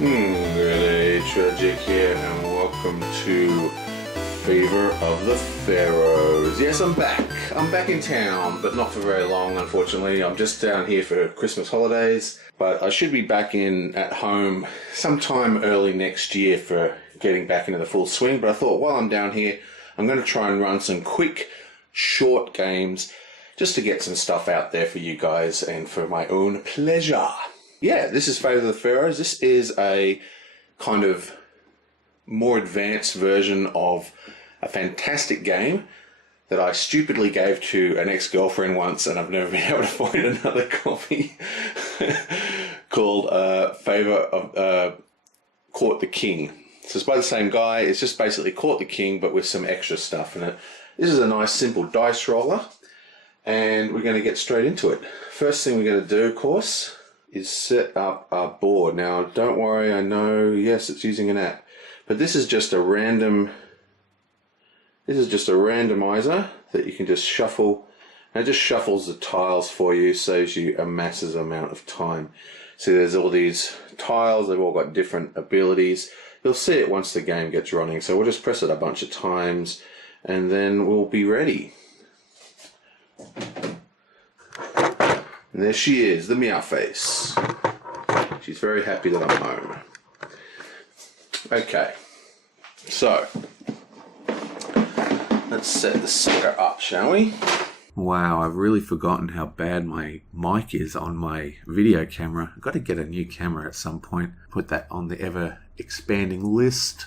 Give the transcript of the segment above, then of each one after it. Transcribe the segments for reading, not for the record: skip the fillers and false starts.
Good day, Tragic here, and welcome to Favor of the Pharaohs. Yes, I'm back. I'm back in town, but not for very long, unfortunately. I'm just down here for Christmas holidays, but I should be back in at home sometime early next year for getting back into the full swing. But I thought while I'm down here, I'm going to try and run some quick, short games just to get some stuff out there for you guys and for my own pleasure. Yeah, this is Favor of the Pharaohs. This is a kind of more advanced version of a fantastic game that I stupidly gave to an ex-girlfriend once, and I've never been able to find another copy, called Favor of Court the King. So it's by the same guy. It's just basically Court the King, but with some extra stuff in it. This is a nice simple dice roller, and we're going to get straight into it. First thing we're going to do, of course, is set up our board. Now, don't worry, I know, yes, it's using an app, but this is just a randomizer that you can just shuffle, and it just shuffles the tiles for you, saves you a massive amount of time. See, there's all these tiles, they've all got different abilities. You'll see it once the game gets running, so we'll just press it a bunch of times, and then we'll be ready. And there she is, the meow face. She's very happy that I'm home. Okay, so let's set the sucker up, shall we? Wow, I've really forgotten how bad my mic is on my video camera. I've got to get a new camera at some point, put that on the ever-expanding list.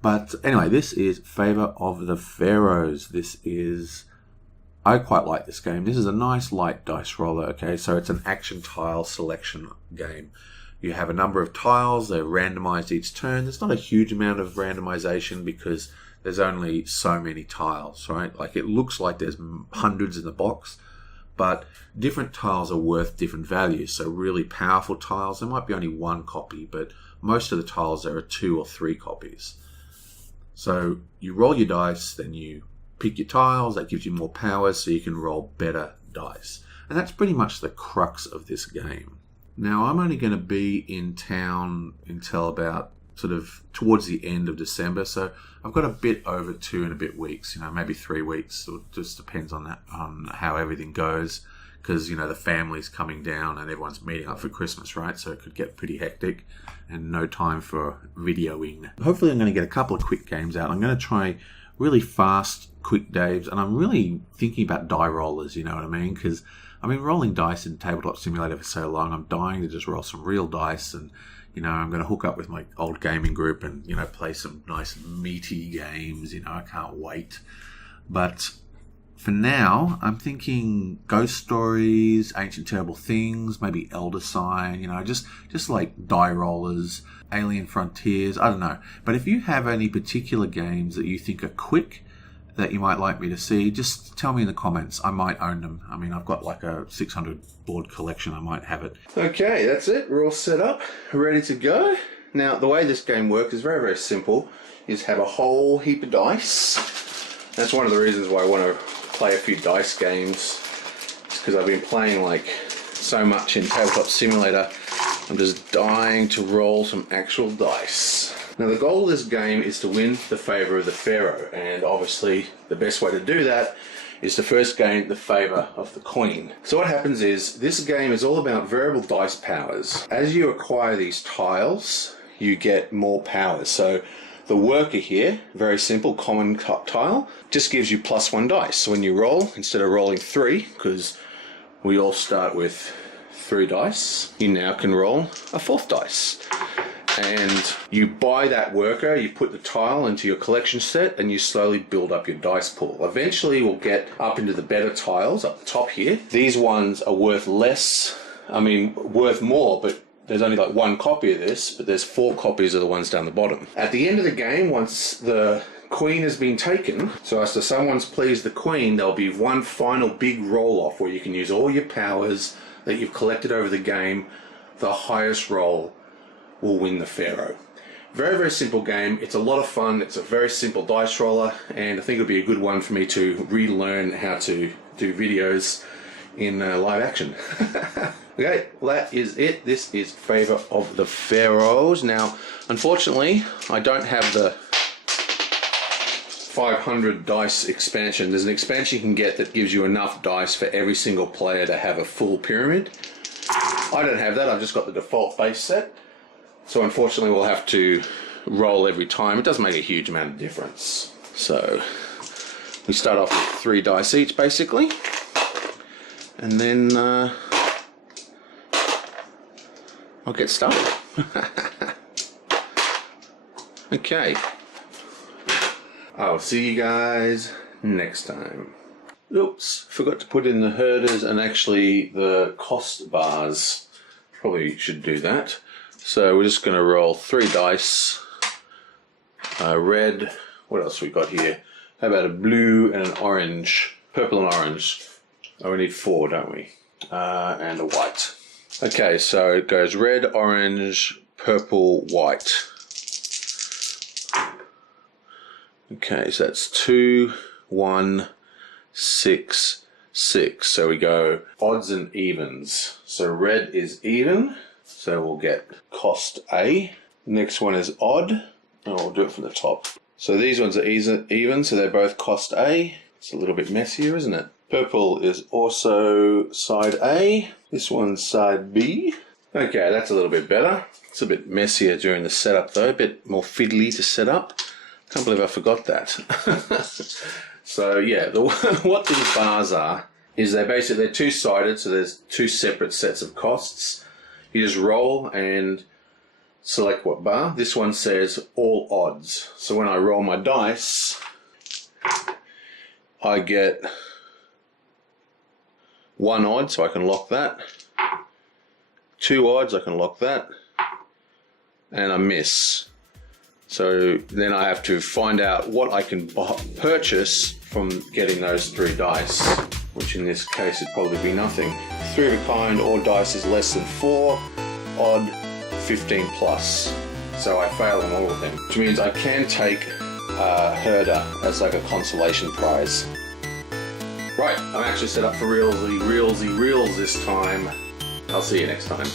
But anyway, this is Favor of the Pharaohs. I quite like this game. This is a nice light dice roller, okay? So it's an action tile selection game. You have a number of tiles, they're randomized each turn. There's not a huge amount of randomization because there's only so many tiles, right? Like, it looks like there's hundreds in the box, but different tiles are worth different values. So really powerful tiles, there might be only one copy, but most of the tiles there are 2 or 3 copies. So you roll your dice, then you pick your tiles, that gives you more power so you can roll better dice. And that's pretty much the crux of this game. Now, I'm only going to be in town until about sort of towards the end of December, so I've got a bit over 2 and a bit weeks, maybe 3 weeks. It just depends on that, on how everything goes, because, the family's coming down and everyone's meeting up for Christmas, right? So it could get pretty hectic and no time for videoing. Hopefully I'm going to get a couple of quick games out. I'm going to try really fast, quick games, and I'm really thinking about die rollers, you know what I mean? Because I've been rolling dice in Tabletop Simulator for so long, I'm dying to just roll some real dice, and I'm going to hook up with my old gaming group and play some nice meaty games. I can't wait. But for now, I'm thinking Ghost Stories, Ancient Terrible Things, maybe Elder Sign, just like die rollers, Alien Frontiers, I don't know. But if you have any particular games that you think are quick, that you might like me to see, just tell me in the comments. I might own them. I mean, I've got like a 600 board collection. I might have it. Okay, that's it. We're all set up, ready to go. Now, the way this game works is very, very simple. You just have a whole heap of dice. That's one of the reasons why I want to play a few dice games. It's because I've been playing like so much in Tabletop Simulator. I'm just dying to roll some actual dice. Now, the goal of this game is to win the favour of the Pharaoh, and obviously the best way to do that is to first gain the favour of the Queen. So what happens is, this game is all about variable dice powers. As you acquire these tiles, you get more powers. So the worker here, very simple, common tile, just gives you +1 dice. So when you roll, instead of rolling 3, because we all start with 3 dice, you now can roll a 4th dice. And you buy that worker, you put the tile into your collection set, and you slowly build up your dice pool. Eventually we'll get up into the better tiles up the top here. These ones are worth less, worth more, but there's only like 1 copy of this, but there's 4 copies of the ones down the bottom. At the end of the game, once the Queen has been taken, so as to someone's pleased the Queen, there'll be one final big roll-off where you can use all your powers that you've collected over the game. The highest roll will win the Pharaoh. Very, very simple game. It's a lot of fun. It's a very simple dice roller, and I think it'll be a good one for me to relearn how to do videos in live action. Okay, well that is it. This is Favour of the Pharaohs. Now, unfortunately, I don't have the 500 dice expansion. There's an expansion you can get that gives you enough dice for every single player to have a full pyramid. I don't have that, I've just got the default base set. So unfortunately we'll have to roll every time. It doesn't make a huge amount of difference. So we start off with 3 dice each basically. And then I'll get started. Okay. I'll see you guys next time. Oops, forgot to put in the herders and actually the cost bars. Probably should do that. So we're just going to roll 3 dice. Red. What else we got here? How about a blue and an orange? Purple and orange. Oh, we need 4, don't we? And a white. Okay, so it goes red, orange, purple, white. Okay, so that's 2, 1, 6, 6. So we go odds and evens. So red is even, so we'll get cost A. Next one is odd, and we'll do it from the top. So these ones are even, so they're both cost A. It's a little bit messier, isn't it? Purple is also side A. This one's side B. Okay, that's a little bit better. It's a bit messier during the setup though, a bit more fiddly to set up. Can't believe I forgot that. So yeah, what these bars are is they're 2-sided, so there's 2 separate sets of costs. You just roll and select what bar. This one says all odds. So when I roll my dice, I get 1 odd, so I can lock that. 2 odds, I can lock that. And a miss. So then I have to find out what I can purchase from getting those 3 dice, which in this case would probably be nothing. 3 of a kind, or dice is less than 4, odd 15 plus. So I fail on all of them, which means I can take a herder as like a consolation prize. Right, I'm actually set up for reals this time. I'll see you next time.